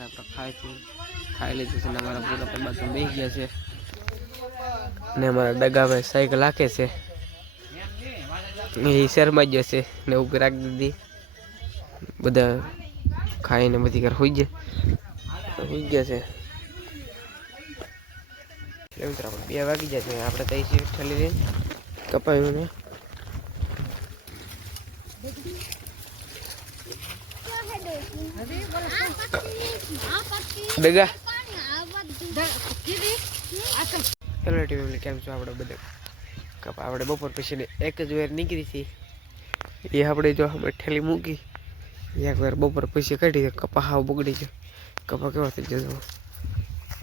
આપણે ખાઈ લીધું છે ને અમારા પૂરા પર બાજુ બેસી ગયા છે ને અમારા ડગાભાઈ સાયકલ હાકે છે એ શહેરમાં જ જશે ને ઉપર રાખી દીધી બધા ખાઈને બધી ઘર હોઈ ગયા છે મિત્રો આપણે 2 વાગી જાય છે આપણે તો એસી ઠલી લઈને કપાયું ને ડગા હેલો ટીવી કેમ છો આપણે બધા કપા આપણે બપોર પછી એક જ વાર નીકળી હતી એ આપણે જો ઠેલી મૂકી એક વાર બપોર પછી કાઢી કપા હાવ બગડી છે કપા કેવા થઈ જશે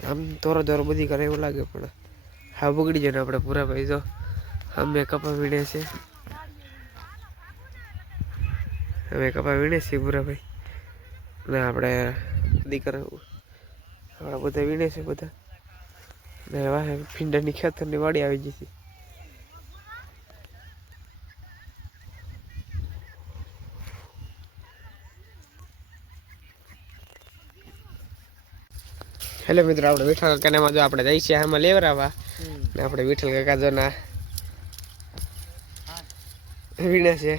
આમ દોરો બધી કરે એવું લાગે પણ હાવ બગડી જાય ને આપણે પૂરા ભાઈ જો અમે કપા વીણે છે પૂરા ભાઈ ને આપણે દીકરા આપણા બધા વીણે છે બધા ને વાહે ભીંડાની ખેતરની વાડી આવી જશે હેલો મિત્રો આપણે વિઠ્ઠલ કાકામાં જો આપણે જઈ છીએ આમાં લેવરાવા ને આપણે વિઠ્ઠલ કાકા જો ના વીણે છે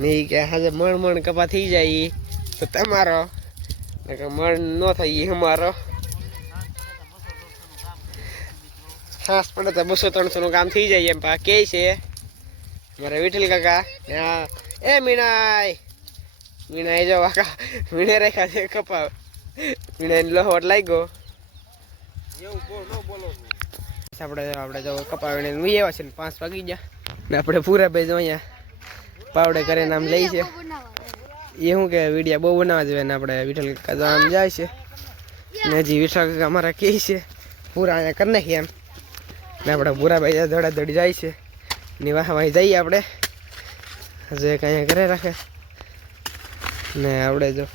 ને કે હાજે મણ કપા થઈ જાય તો તમારો મણ ન થાય અમારો ખાસ પડે તો 200-300 નું કામ થઈ જાય એમ પા કે છે મારા વિઠ્ઠલ કાકા એ મીણાઈ જો કાકા મીણે રાખ્યા છે કપા મીણાઈ લોહવટ લાગ્યો આપણે જો કપા વીણે વી આવ્યા છે ને 5 વાગી ગયા ને આપણે પૂરા ભાઈ જો અહીંયા પાવડે કરીને આમ લઈ છે એ શું કે વિડીયા બહુ બનાવવા જોઈએ ને આપણે વિઠ્ઠલ કાકા આમ જાય છે ને હજી વિઠ્ઠલ કાકા અમારા કહે છે પૂરા અહીંયા કરી નાખીએ એમ ને આપણે પૂરા ભાઈ ધડાધડી જાય છે ને વાહ જઈએ આપણે હજુ એક અહીંયા ઘરે રાખે ને આપણે જો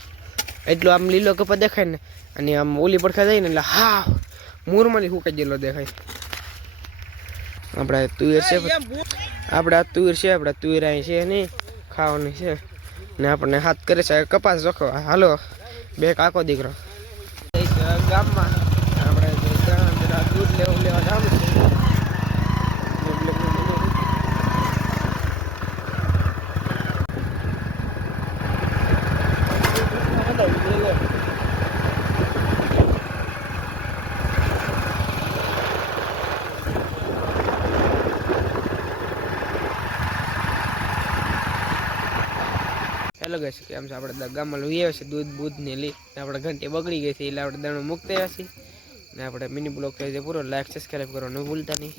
એટલું આમ લીલો કપા દેખાય ને અને આમ ઓલી પડખા જાય ને એટલે હા મૂરમાંથી હુકાઈ ગયેલો દેખાય આપણે તુવેર છે આપણે તુવેર અહીં છે નહીં ખાવાની છે ને આપણને હાથ કરે છે કપાસ જોખો હાલો 2 કાકો દીકરો ગામમાં આપણે દૂધ લેવા જાવ હેલો ગાઈસ કેમ છે આપણે ગામમાં લઈ આવ્યા છે દૂધ બૂધ ને લઈ આપણે ઘંટી બગડી ગઈ છે એટલે આપણે દાણો મૂકતા આવ્યા છીએ ને આપણે મિની બ્લોગ પૂરો લાઈક સબસ્ક્રાઈબ કરવાનું ભૂલતા નહીં.